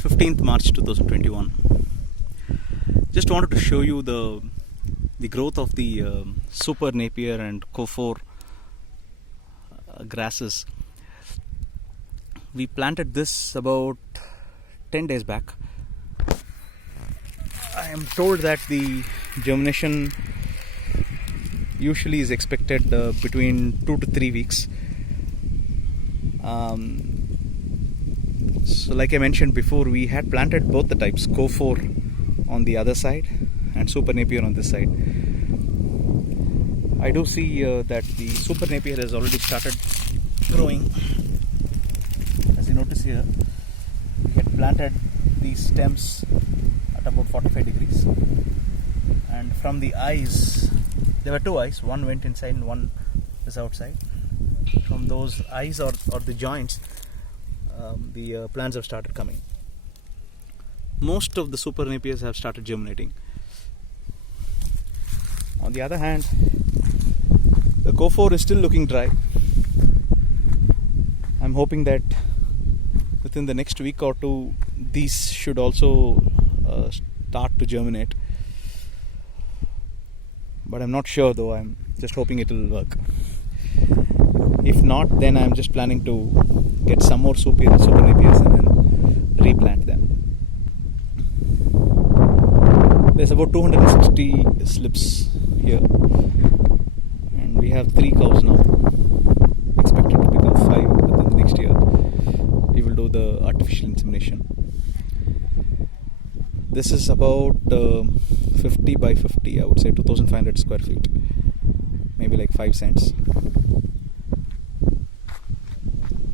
15th March 2021. Just wanted to show you the growth of the Super Napier and Co4 grasses. We planted this about 10 days back. I am told that the germination usually is expected between 2 to 3 weeks. So like I mentioned before, we had planted both the types, Co4 on the other side and Super Napier on this side. I do see that the Super Napier has already started growing. As you notice here, we had planted these stems at about 45 degrees, and from the eyes, there were two eyes, one went inside and one is outside. From those eyes or the joints, the plants have started coming. Most of the Super Napiers have started germinating. On the other hand, the Co4 is still looking dry. I'm hoping that within the next week or two, these should also start to germinate. But I'm not sure though, I'm just hoping it will work. If not, then I'm just planning to get some more Super Napiers and then replant them. There's about 260 slips here, and we have 3 cows now, expected to become 5 within the next year. We will do the artificial insemination. This is about 50 by 50, I would say 2500 square feet, maybe like 5 cents.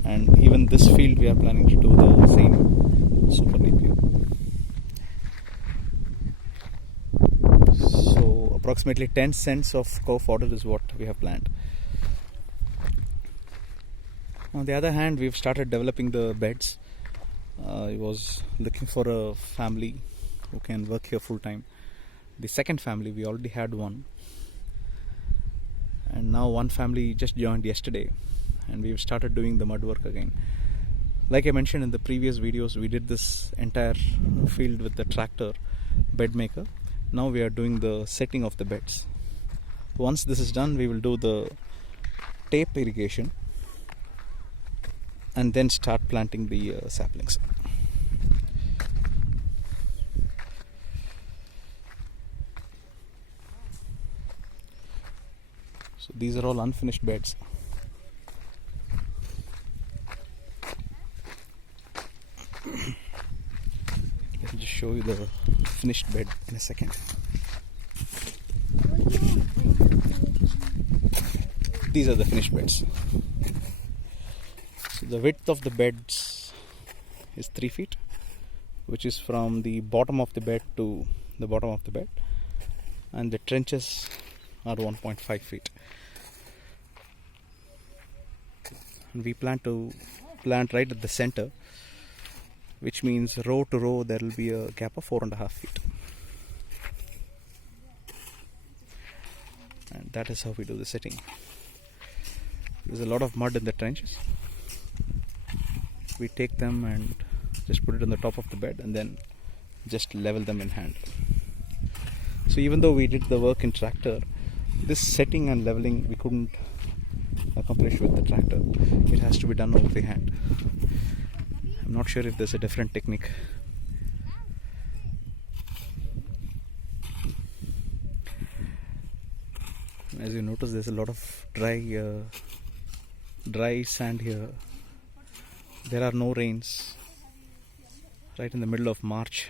And even this field we are planning to do the same Super Napier. So approximately 10 cents of cow fodder is what we have planned. On the other hand, we've started developing the beds. I was looking for a family who can work here full time. The second family, we already had one, and now one family just joined yesterday, and we've started doing the mud work again. Like I mentioned in the previous videos, we did this entire field with the tractor bed maker. Now we are doing the setting of the beds. Once this is done, we will do the tape irrigation and then start planting the saplings. So these are all unfinished beds. Let me just show you the finished bed in a second. These are the finished beds. So the width of the beds is 3 feet, which is from the bottom of the bed to the bottom of the bed, and the trenches are 1.5 feet. And we plan to plant right at the center, which means row to row there will be a gap of 4.5 feet. And that is how we do the setting. There's a lot of mud in the trenches. We take them and just put it on the top of the bed and then just level them in hand. So even though we did the work in tractor, this setting and leveling we couldn't accomplish with the tractor. It has to be done over the hand. I'm not sure if there's a different technique. As you notice, there's a lot of dry sand here. There are no rains right in the middle of March.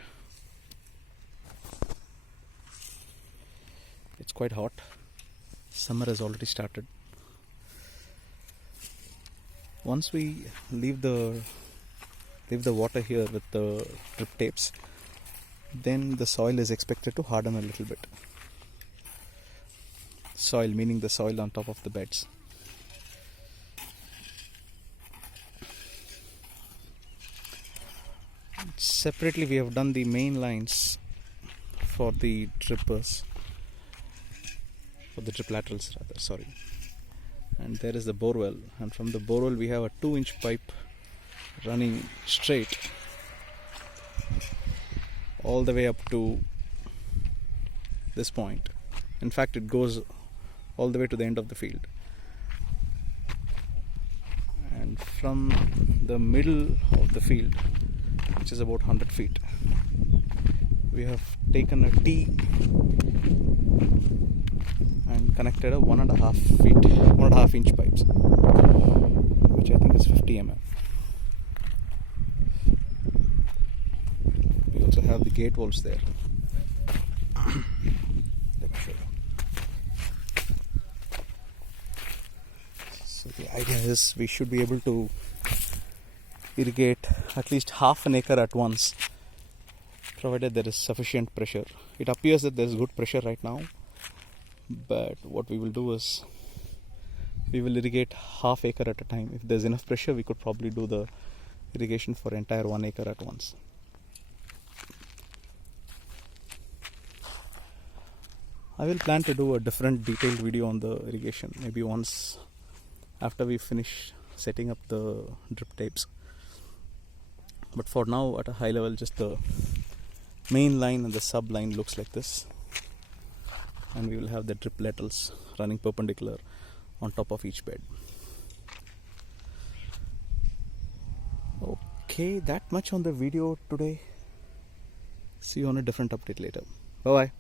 It's quite hot. Summer has already started. Once we leave the water here with the drip tapes, then the soil is expected to harden a little bit. Soil meaning the soil on top of the beds. Separately, we have done the main lines for the drippers, for the drip laterals rather, sorry. And there is the borewell, and from the borewell we have a 2-inch pipe running straight all the way up to this point. In fact, it goes all the way to the end of the field. And from the middle of the field, which is about 100 feet, we have taken a T and connected a 1.5 inch pipes, which I think is 50 mm. We also have the gate valves there. Let me show you. So the idea is we should be able to irrigate at least half an acre at once, provided there is sufficient pressure. It appears that there is good pressure right now, but what we will do is we will irrigate half acre at a time. If there's enough pressure, we could probably do the irrigation for entire 1 acre at once. I will plan to do a different detailed video on the irrigation, maybe once after we finish setting up the drip tapes. But for now, at a high level, just the main line and the sub line looks like this, and we will have the drip laterals running perpendicular on top of each bed. Okay, that much on the video today. See you on a different update later. Bye bye.